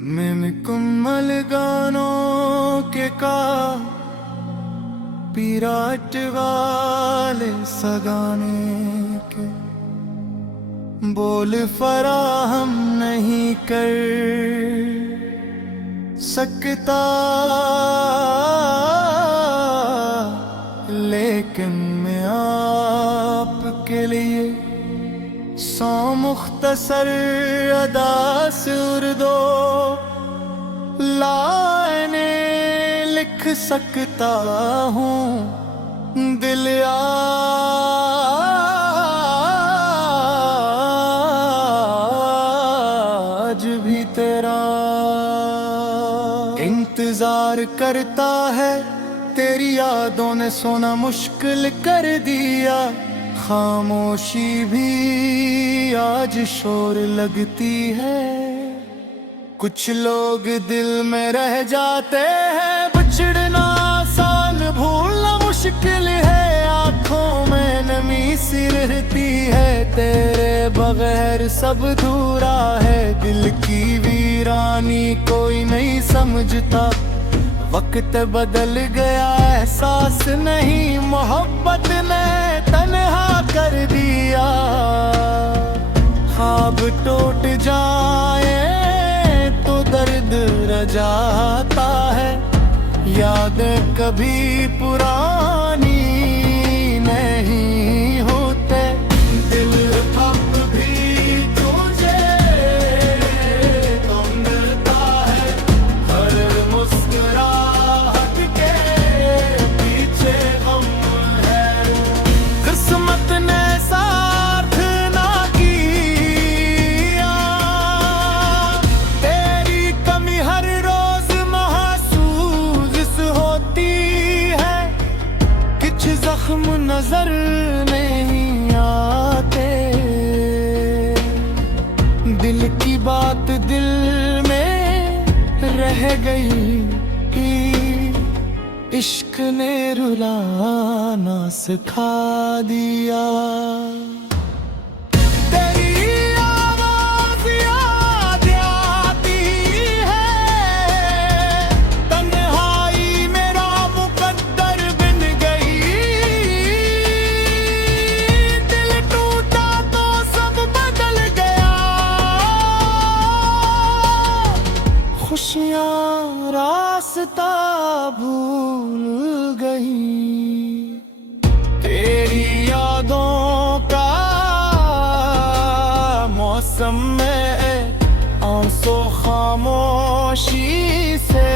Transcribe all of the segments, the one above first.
मिनकुम्मल गानों के का पीराट वाले सगाने के बोल फराहम नहीं कर सकता, लेकिन मैं आपके लिए 100 मुख्तसर अदा सुर दो लाने लिख सकता हूँ। दिल आज भी तेरा इंतजार करता है। तेरी यादों ने सोना मुश्किल कर दिया, खामोशी भी आज शोर लगती है। कुछ लोग दिल में रह जाते हैं, बिछड़ना आसान भूलना मुश्किल है। आंखों में नमी सी रहती है, तेरे बगैर सब अधूरा है। दिल की वीरानी कोई नहीं समझता, वक्त बदल गया एहसास नहीं। मोहब्बत ने तन्हा कर दिया, ख्वाब टूट जाए तो दर्द रह जाता है। यादें कभी पुरानी नहीं होते, दिल अब भी तुझे गम देता है। हर मुस्कुराहट के पीछे गम है। किस्मत ने साथ ना किया, तेरी कमी हर रोज महसूस होती है। कुछ जख्म नजर नहीं आते, दिल की बात दिल में रह गई। इश्क ने रुलाना सिखा दिया। तेरी आवाज़ याद आती है, तन्हाई मेरा मुकद्दर बन गई। दिल टूटा तो सब बदल गया, खुशियाँ रास्ता भूल गई। तेरी यादों का मौसम में आंसू खामोशी से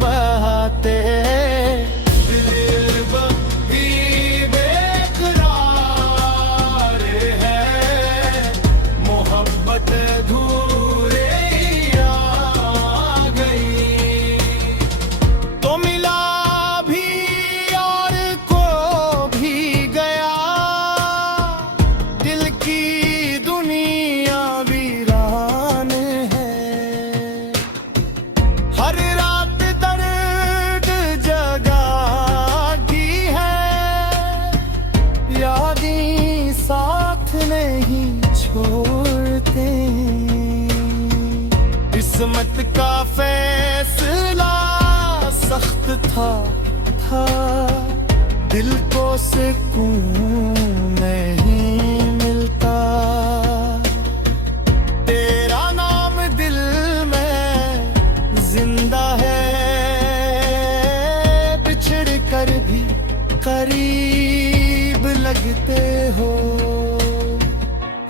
बहाते। दिल भी बेकरार है, मोहब्बत अधूरे आ गई। तो मिला भी और को भी गया, दिल की दुनिया वीरान है। हर रात दर्द जगाती है, यादें साथ नहीं छोड़ते। किस्मत का फैसला सख्त था, दिल को सुकून नहीं मिलता। तेरा नाम दिल में जिंदा है, बिछड़ कर भी करीब लगते हो।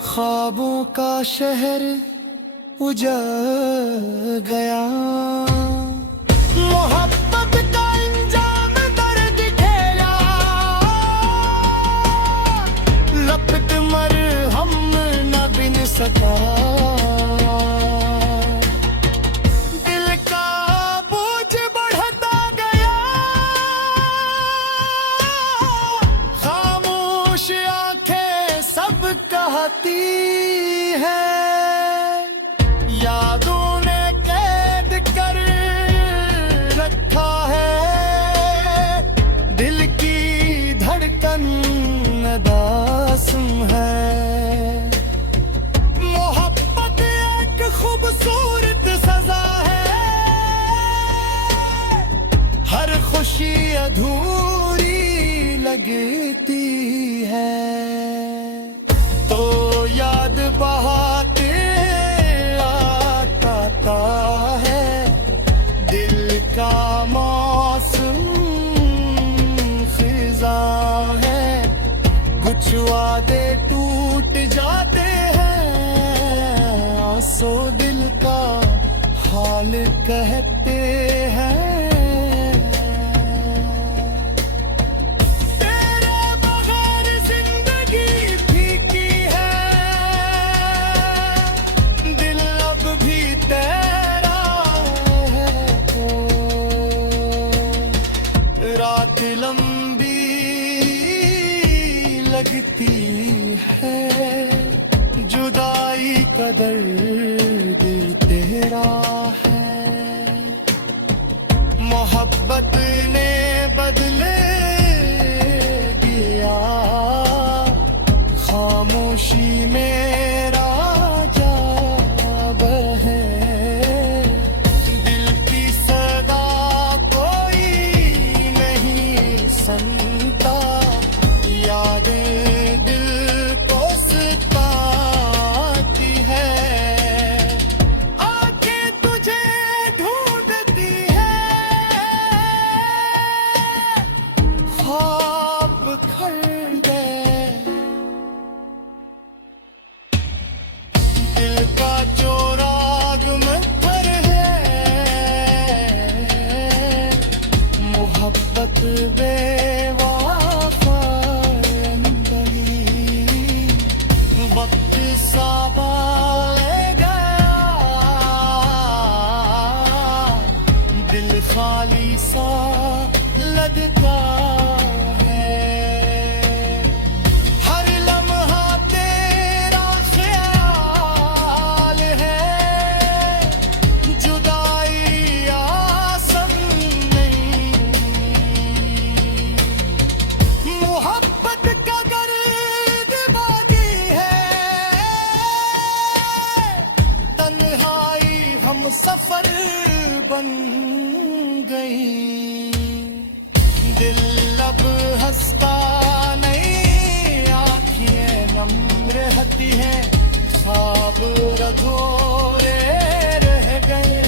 ख्वाबों का शहर उजड़ गया, मोहब्बत का इंजाम दर्द खेला। लपट मरहम न बिन सका, दिल का बोझ बढ़ता गया। खामोश आंखें सब कहती है, यादों ने कैद कर रखा अधूरी लगती है। तो याद बहाते आता है दिल का मौसम खिजा है। कुछ वादे टूट जाते हैं, आंसू दिल का हाल कहते हैं। तेरे बगैर जिंदगी फीकी है, दिल अब भी तेरा है। रात लंबी लगती है, जुदाई का दर्द तेरा है। मोहब्बत ने बदले दिया, खामोशी मेरा जाब है। दिल की सदा कोई नहीं सुनता, यादें दिल को सताती है। आंखें तुझे ढूंढती है, ख्वाब खल गए। दिल का जो राग मंतर है, मोहब्बत बेवफा बनी। वक्त साबा ले गया, दिल खाली सा लगता है। हर लम्हा तेरा ख्याल है, जुदाई आसान नहीं। मोहब्बत का दर्द बाकी है, तन्हाई हम सफर बन गई। दिल अब हंसता नहीं, आँखें नम रहती हैं, ख्वाब अधूरे रह गए।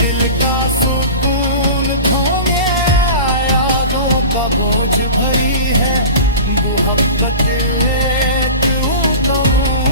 दिल का सुकून धोंगे यादों का बोझ भरी है। मोहब्बत क्यों कहूँ